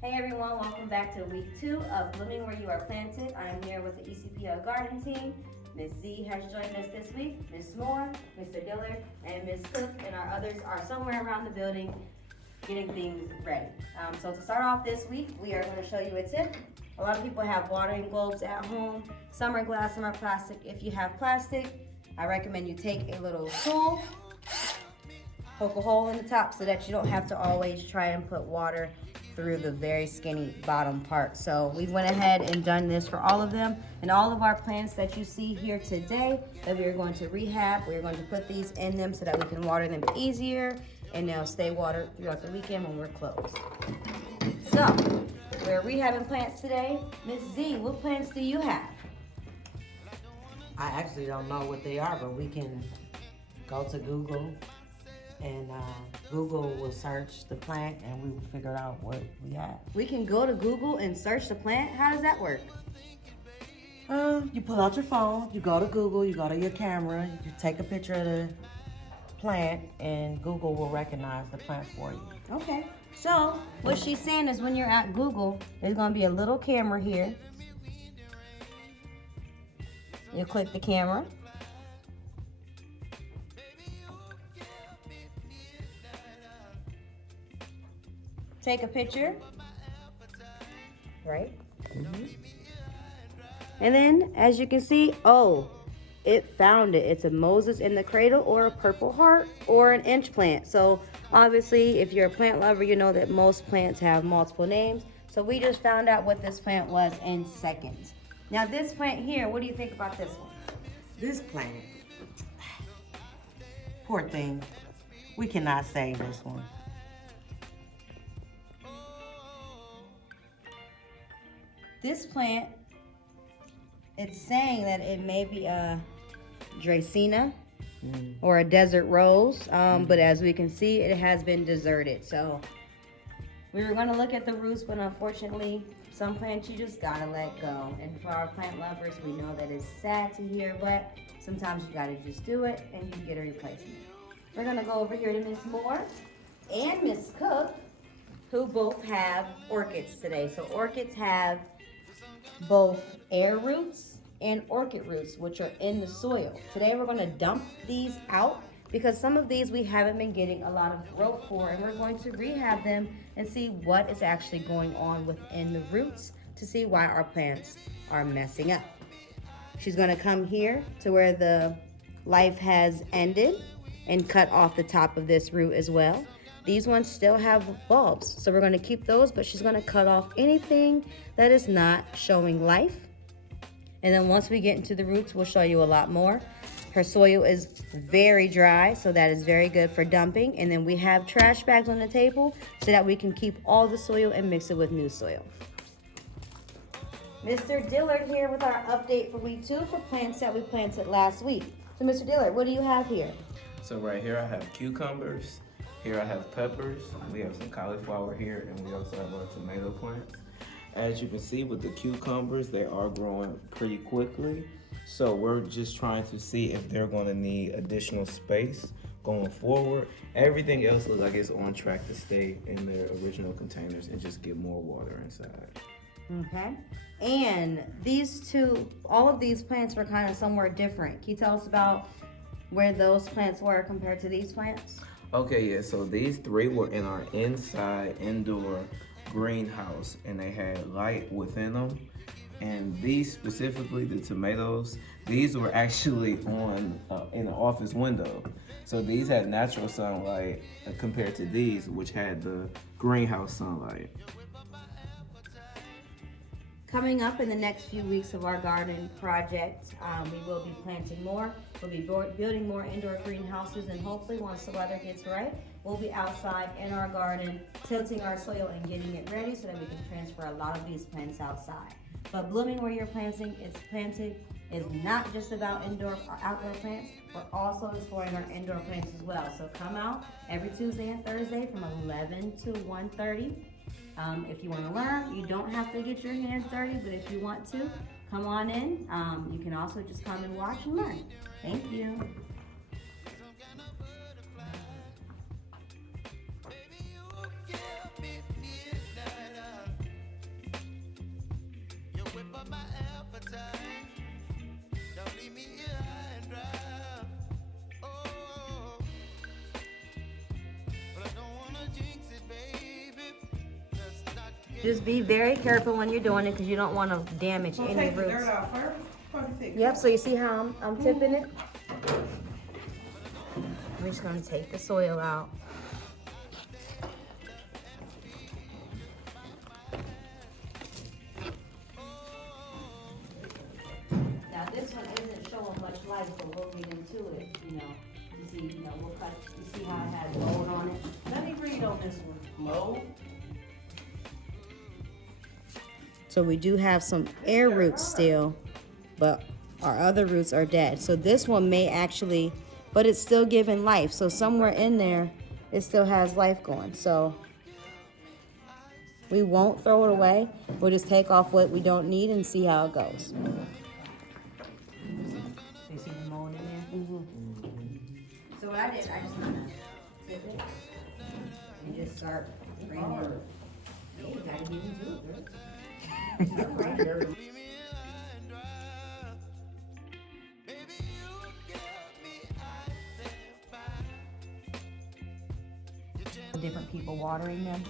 Hey everyone, welcome back to week 2 of Blooming Where You Are Planted. I am here with the ECPL garden team. Ms. Z has joined us this week, Ms. Moore, Mr. Dillard, and Ms. Cook, and our others are somewhere around the building getting things ready. So to start off this week, we are going to show you a tip. A lot of people have watering globes at home. Some are glass, some are plastic. If you have plastic, I recommend you take a little tool, poke a hole in the top so that you don't have to always try and put water through the very skinny bottom part. So we went ahead and done this for all of them, and all of our plants that you see here today that we are going to rehab, we're going to put these in them so that we can water them easier, and they'll stay watered throughout the weekend when we're closed. So we're rehabbing plants today. Ms. Z, what plants do you have? I actually don't know what they are, but we can go to Google and Google will search the plant and we will figure out what we have. We can go to Google and search the plant. How does that work? You pull out your phone, you go to Google, you go to your camera, you take a picture of the plant, and Google will recognize the plant for you. Okay. So what she's saying is when you're at Google, there's going to be a little camera here. You click the camera. Take a picture. Right? Mm-hmm. And then, as you can see, oh, it found it. It's a Moses in the cradle or a purple heart or an inch plant. So obviously, if you're a plant lover, you know that most plants have multiple names. So we just found out what this plant was in seconds. Now this plant here, what do you think about this one? This plant, poor thing, we cannot save this one. This plant, it's saying that it may be a Dracaena or a desert rose, but as we can see, it has been deserted. So we were going to look at the roots, but unfortunately, some plants you just gotta let go. And for our plant lovers, we know that it's sad to hear, but sometimes you gotta just do it and you get a replacement. We're gonna go over here to Miss Moore and Miss Cook, who both have orchids today. So orchids have both air roots and orchid roots, which are in the soil. Today we're going to dump these out because some of these we haven't been getting a lot of growth for, and we're going to rehab them and see what is actually going on within the roots to see why our plants are messing up. She's going to come here to where the life has ended and cut off the top of this root as well. These ones still have bulbs, so we're going to keep those, but she's going to cut off anything that is not showing life. And then once we get into the roots, we'll show you a lot more. Her soil is very dry, so that is very good for dumping. And then we have trash bags on the table so that we can keep all the soil and mix it with new soil. Mr. Dillard here with our update for week 2 for plants that we planted last week. So Mr. Dillard, what do you have here? So right here I have cucumbers. Here I have peppers. We have some cauliflower here, and we also have our tomato plants. As you can see with the cucumbers, they are growing pretty quickly. So we're just trying to see if they're going to need additional space going forward. Everything else looks like it's on track to stay in their original containers and just get more water inside. Okay. And these two, all of these plants were kind of somewhere different. Can you tell us about where those plants were compared to these plants? Okay, yeah, so these 3 were in our inside indoor greenhouse, and they had light within them. And these specifically, the tomatoes, these were actually on in the office window. So these had natural sunlight compared to these, which had the greenhouse sunlight. Coming up in the next few weeks of our garden project, we will be planting more. We'll be building more indoor greenhouses, and hopefully once the weather gets right, we'll be outside in our garden, tilting our soil and getting it ready so that we can transfer a lot of these plants outside. But blooming where you're planted is not just about indoor or outdoor plants. We're also exploring our indoor plants as well. So come out every Tuesday and Thursday from 11 to 1:30. If you want to learn, you don't have to get your hands dirty, but if you want to, come on in. You can also just come and watch and learn. Thank you. Just be very careful when you're doing it because you don't want to damage So any take the dirt roots. out first? What do you think? Yep, so you see how I'm tipping it? We're just gonna take the soil out. Now this one isn't showing much life, but we'll get into it, you see, we'll cut, you see how it has mold on it? Let me read on this one. Mold? So we do have some air roots still, but our other roots are dead. So this one may actually, but it's still giving life. So somewhere in there, it still has life going. So we won't throw it away. We'll just take off what we don't need and see how it goes. You see the mold in there? Mm-hmm. So what I did, I just kind of tip it and just start bringing it. Hey, you gotta get into it, girl. Different people watering them,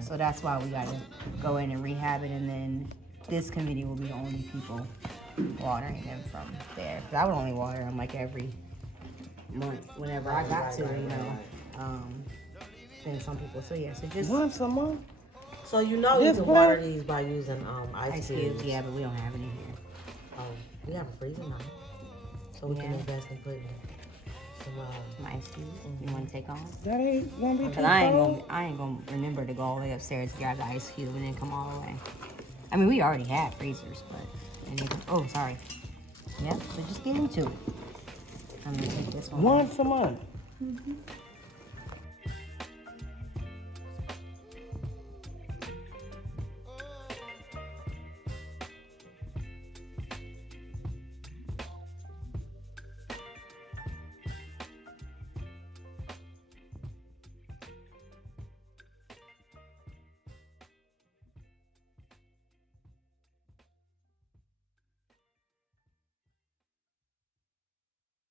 so that's why we gotta go in and rehab it, and then this committee will be the only people watering them from there. 'Cause I would only water them like every month, whenever I got to, Then some people, so yeah, so just Once a month. So you can This water one? these by using ice cubes. Yeah, but we don't have any here. We have a freezer now, so we can Yeah. invest in putting some. Some ice cubes. You want to take on? That ain't gonna be too Cause I cold. ain't gonna remember to go all the way upstairs to grab the ice cube and then come all the way. I mean, we already have freezers, but oh, sorry. Yep. So just get into it. I'm gonna take this one. Once a month.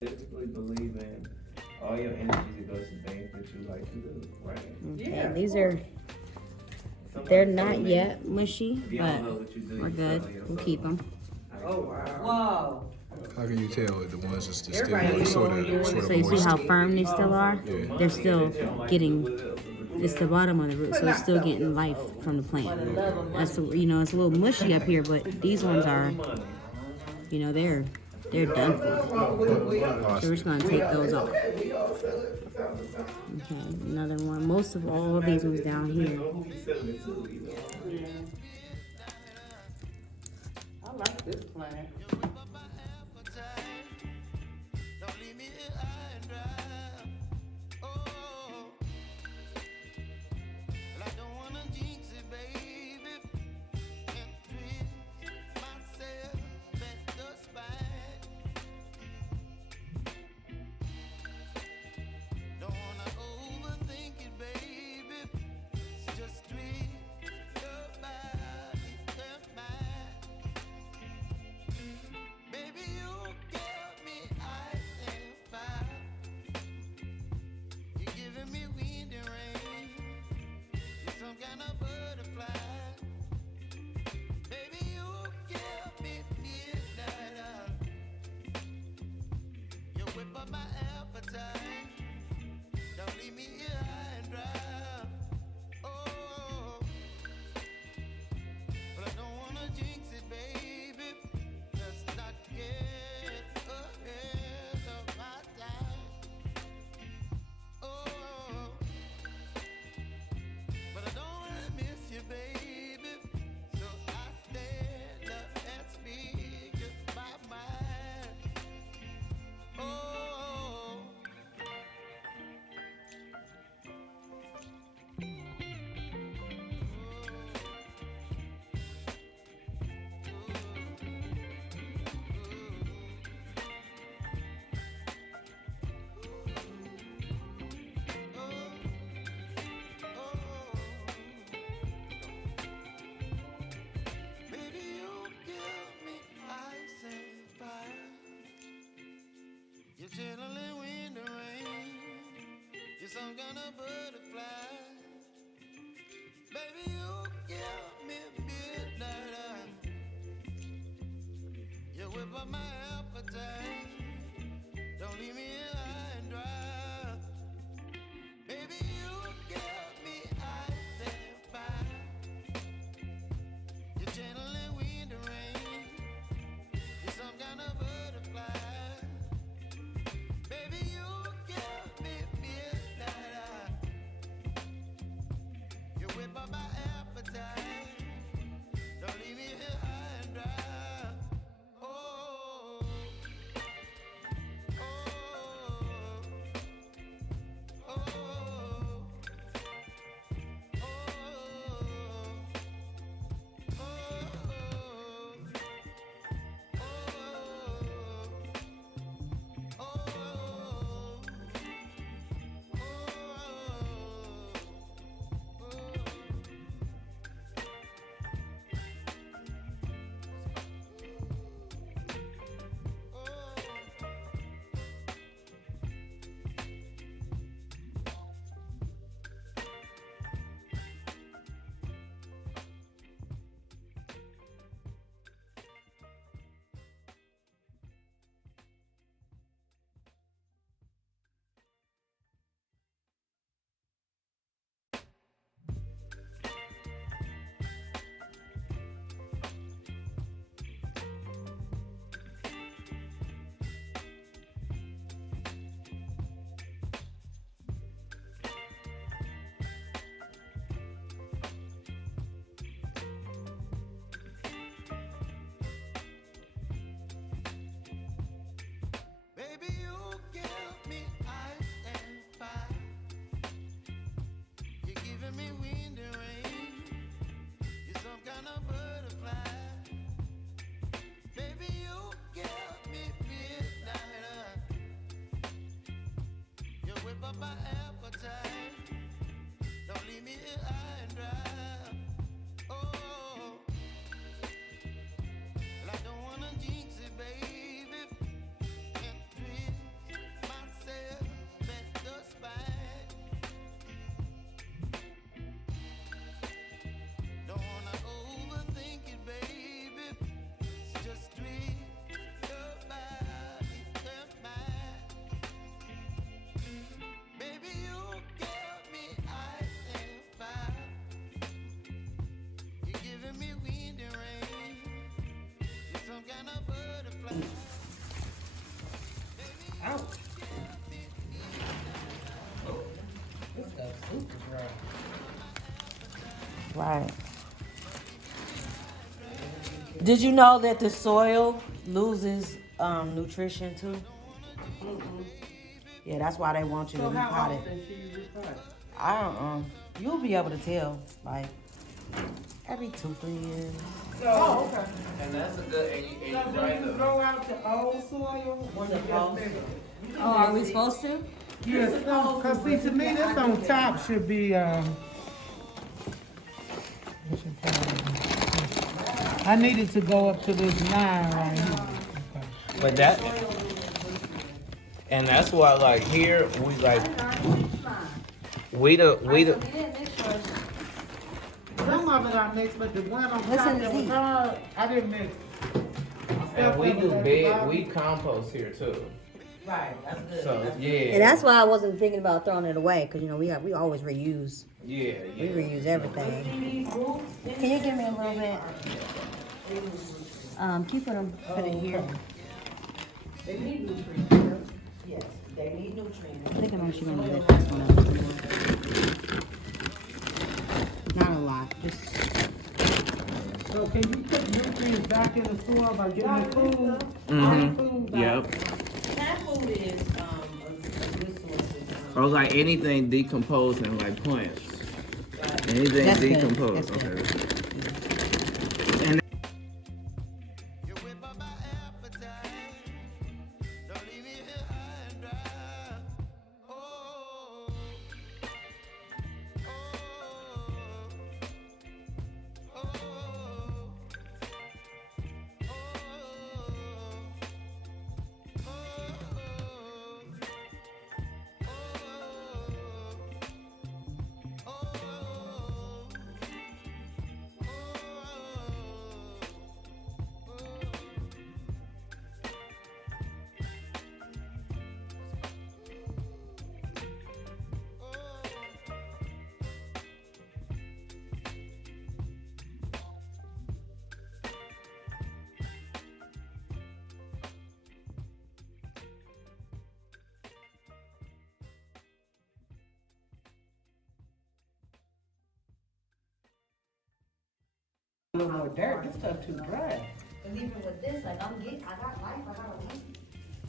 Typically believe in all your energy to go to things that you like to do, right? Okay, these are, they're not yet mushy, If you but don't know what you do, we're you good. tell yourself. We'll keep them. Oh, wow. Whoa. How can you tell if the ones that's still Everybody like, sort know of So you see moist? how firm they still are? Yeah. They're still getting, it's the bottom of the root, so it's still getting life from the plant. That's the, it's a little mushy up here, but these ones are, they're done for. So we're just gonna take those off. Okay, another one. Most of all of these ones down here. I like this plant. Chilling when the rain, you're some kind of butterfly. Baby, you give whip up my appetite. Don't leave me here high and dry. Baby, you give me ice and fire. You're channeling wind and rain. You're some kind of butterfly. Baby, you give me midnight. You whip up my appetite. Don't leave me here high and dry. Oh, oh, oh, oh. Baby, you give me ice and fire. You're giving me wind and rain. You're some kind of butterfly. Baby, you give me midnight. You whip up my appetite. Don't leave me here high and dry. Oh, well, I don't wanna jinx it, baby. And twist myself at the spine. Don't wanna overthink it, baby. It's just twist your body and mine. Baby, you give me ice and fire. You're giving me wind and rain. You're some kind of butterfly. This stuff super dry. Right. Did you know that the soil loses nutrition too? Yeah, that's why they want you to So how repot it. often should you repot? I don't. You'll be able to tell, like every 2-3 years. So, okay. And that's a good, and So you do dry you them. throw out the old soil or you just mix it? Oh, are we supposed to? Yes, cause see, to me, this on top should be, I needed to go up to this 9 right here. Okay. But that, and that's why, like here, we like, we the. Some of it I mixed, but the one on Listen top to that was these. hard, I didn't mix. And we do bed, we compost here too. Right, that's good. So yeah. And that's why I wasn't thinking about throwing it away, because, you know, we always reuse. Yeah, We yeah. reuse everything. Can you give me a little bit? Can you put it here? They need nutrients. Yes, they need nutrients. I think I'm actually gonna let this one up. Not a lot, just. So can you put nutrients back in the soil by giving it food? Mhm. Food back? Yep. Cat food is a good source of, Or like anything decomposing, like plants. Anything That's good. decomposed. That's good. Okay. You whip up my appetite. Don't leave me here high and dry. Oh, oh, oh, A little more dirt, this stuff too dry. Cause even with this, like I got life, I got a leaf.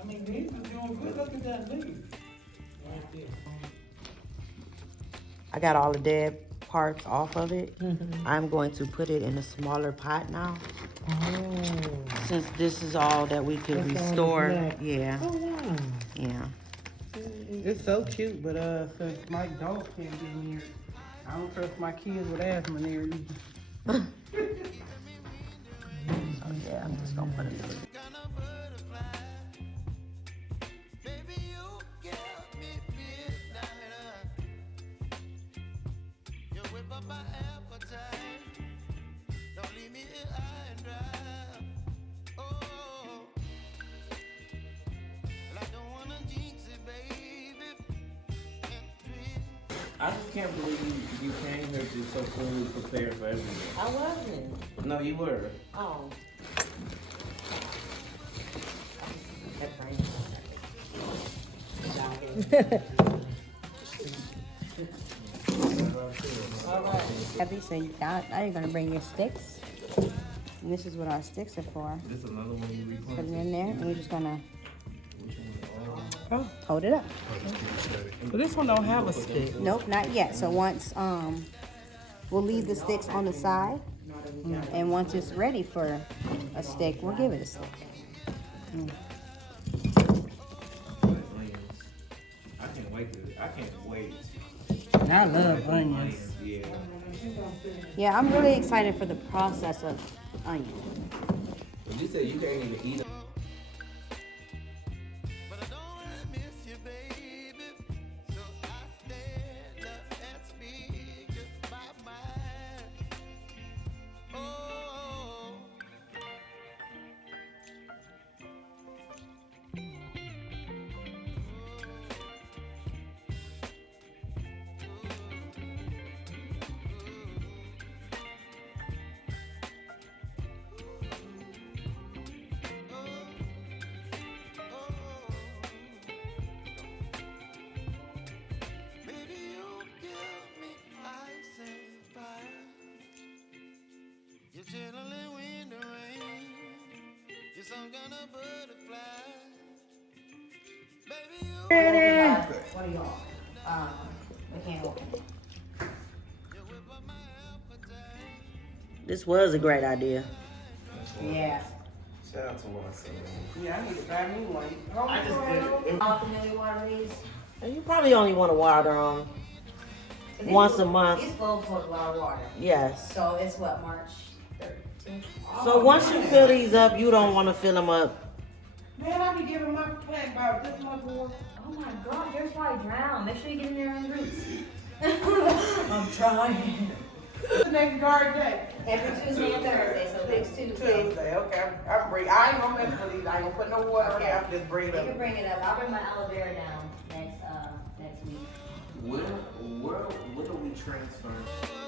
I mean, these are doing good, look at that leaf. Right there. I got all the dead parts off of it. I'm going to put it in a smaller pot now. Since this is all that we could That's all restore. that's left. Yeah, Oh, wow. yeah. It's so cute, but since my dog can't be near, I don't trust my kids with asthma near either. Yeah, I'm just gonna put it in. Kind of butterfly. Baby, you give me midnight. You whip up my appetite. Don't leave me here high and dry. Oh, well, I don't wanna jinx it, baby. I just can't believe you came here just so fully prepared for everything. I wasn't. No, you were. Oh. Heavy, so now you're gonna bring your sticks. And this is what our sticks are for. This is another one you Put replanted. it in there, and we're just gonna Oh, hold it up. but this one don't have a stick. Nope, not yet. So once we'll leave the sticks on the side, and once it's ready for a stick, we'll give it a stick. I can't wait to. I can't wait. I love onions. Yeah. Yeah, I'm really excited for the process of onion. But you said you can't even eat them. But I don't wanna miss you, baby. So I stand up and speak just my mind. Oh. Baby, you give me ice and fire. You're chilling when the rain. You're some kind of butterfly. Baby, you What are y'all? We can't open it. whip up my appetite. This was a great idea. Yeah. Shout out to what I said. Yeah, I need to buy me one. How often do we water these? And you probably only want to water them once a month. These bulbs hold a lot of water. Yes. So it's what, March 13th? So once you fill these up, you don't want to fill them up. Man, I be giving my plant about this much more. Oh my God, yours probably drowned. Make sure you get in there in roots. I'm trying. What's the next garden day? Every Tuesday and Thursday, so next Tuesday. Tuesday, okay. I'm bring. I ain't gonna mess with these. I ain't gonna put no water Okay. in. I'm just bring it You up. can bring it up. I'll bring my aloe vera down next week. Where do we transfer?